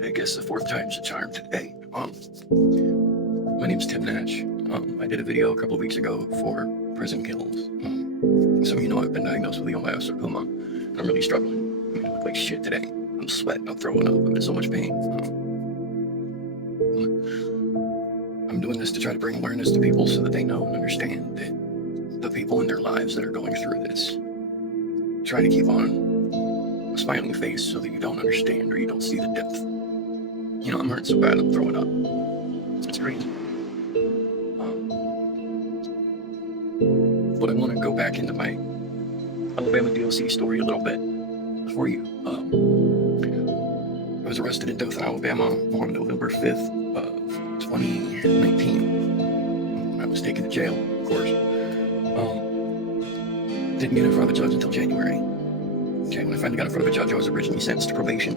Alright, I guess the fourth time's a charm today. My name's Tim Nash. I did a video a couple of weeks ago for prison kills. Some of you know I've been diagnosed with leiomyosarcoma, and I'm really struggling. I look like shit today. I'm sweating, I'm throwing up, I'm in so much pain. I'm doing this to try to bring awareness to people so that they know and understand that the people in their lives that are going through this, try to keep on a smiling face so that you don't understand or you don't see the depth. You know, I'm hurting so bad I'm throwing up. It's crazy. But I want to go back into my Alabama DOC story a little bit for you. I was arrested in Dothan, Alabama on November 5th of 2019. I was taken to jail, of course. Didn't get in front of a judge until January. Okay, when I finally got in front of a judge, I was originally sentenced to probation.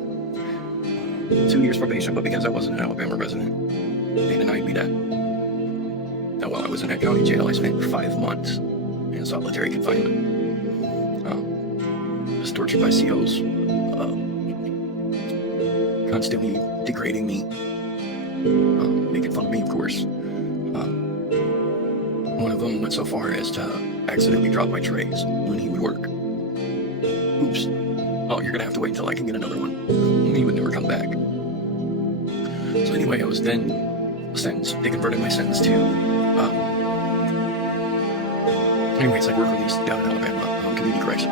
2 years probation, but because I wasn't an Alabama resident, they denied me that. Now, while I was in that county jail, I spent 5 months in solitary confinement. I was tortured by COs, constantly degrading me, making fun of me, of course. One of them went so far as to accidentally drop my trays when he would work. Oops. Oh, you're gonna have to wait until I can get another one. And he would never come back. So anyway, I was then sentenced. They converted my sentence to, anyways, like work release down in Alabama, community correction.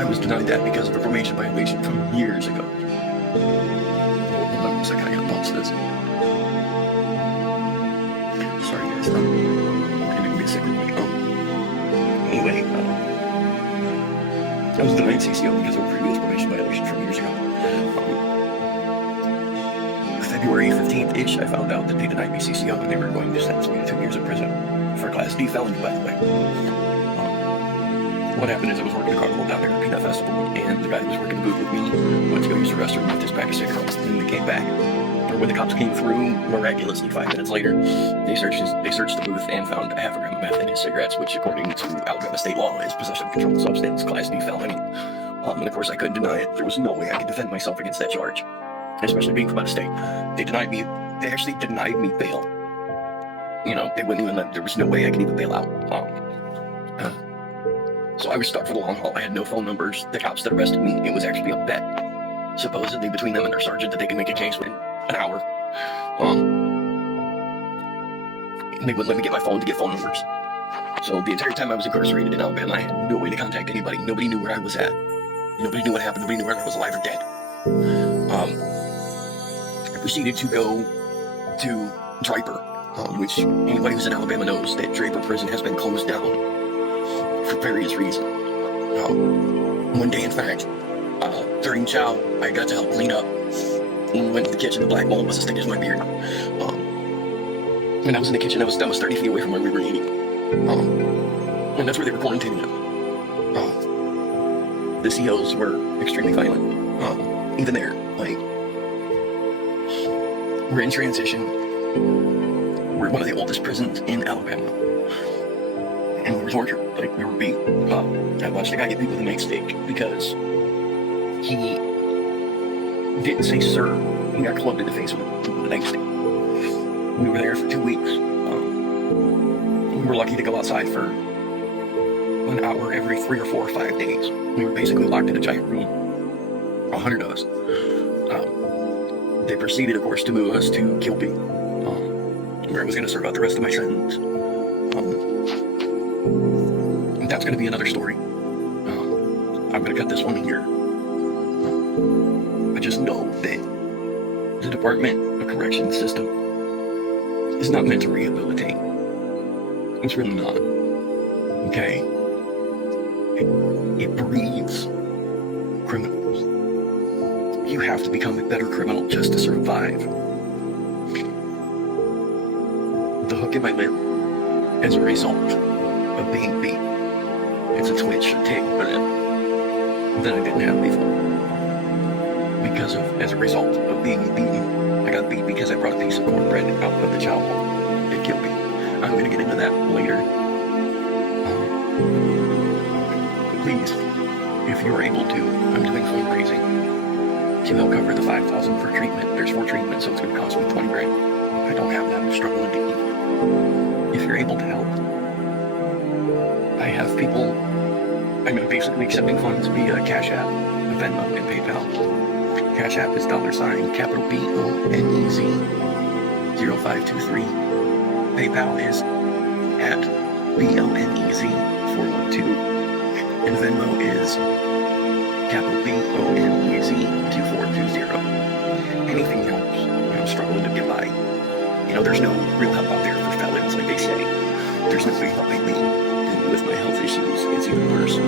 I was denied that because of a probation violation from years ago. Hold on a second, I gotta pause this. Sorry guys, I'm gonna get sick real quick. Anyway, I was denied CCO because of a previous probation violation from years ago. February 15th-ish, I found out that they denied me CCO and they were going to sentence me to 2 years in prison for Class D felony, by the way. What happened is I was working a carnival down there at Peanut Festival, and the guy who was working the booth with me went to go use the restroom with his pack of cigarettes, and they came back. Or when the cops came through, miraculously 5 minutes later, they searched the booth and found a half a gram of meth in his cigarettes, which according to Alabama state law is possession of a controlled substance, Class D felony. And of course I couldn't deny it. There was no way I could defend myself against that charge, especially being from out of state. They actually denied me bail. You know, they wouldn't even let, there was no way I could even bail out. So I was stuck for the long haul. I had no phone numbers. The cops that arrested me, it was actually a bet, supposedly between them and their sergeant, that they could make a case within an hour. And they wouldn't let me get my phone to get phone numbers. So the entire time I was incarcerated in Alabama, I had no way to contact anybody. Nobody knew where I was at. Nobody knew what happened. Nobody knew whether I was alive or dead. I proceeded to go to Draper, which anybody who's in Alabama knows that Draper Prison has been closed down for various reasons. One day, in fact, during chow, I got to help clean up and went to the kitchen. The black mold was as thick as my beard. When I was in the kitchen, I was 30 feet away from where we were eating. And that's where they were quarantining us. The COs were extremely violent. Even there, like, we're in transition. We're one of the oldest prisons in Alabama. And we were tortured, like we were beat. I watched a guy get beat with a nightstick because he didn't say sir. He got clubbed in the face with a nightstick. We were there for 2 weeks. We were lucky to go outside for an hour every 3 or 4 or 5 days. We were basically locked in a giant room, 100 of us. They proceeded, of course, to move us to Kilby, where I was going to serve out the rest of my sentence. And that's going to be another story. I'm going to cut this one here. I just know that the Department of Corrections system is not meant to rehabilitate. It's really not. Okay? It breeds criminals. You have to become a better criminal just to survive. The hook in my lip as a result of being beat. It's a twitch, a tick, that I didn't have before. As a result of being beaten, I got beat because I brought a piece of cornbread out of the chow hall. It killed me. I'm going to get into that later. Please, if you're able to, I'm doing fundraising to help cover the $5,000 for treatment. There's 4 treatments, so it's going to cost me 20 grand. I don't have that. I'm struggling to eat. If you're able to help, I have people. I'm basically accepting funds via Cash App, Venmo, and PayPal. Cash App is capital BONEZ 0523. PayPal is at BONEZ 412, and Venmo is capital BONEZ 2420. Anything helps. I'm struggling to get by. There's no real help out there for felons, like they say. There's nobody helping me, and with my health issues, it's even worse.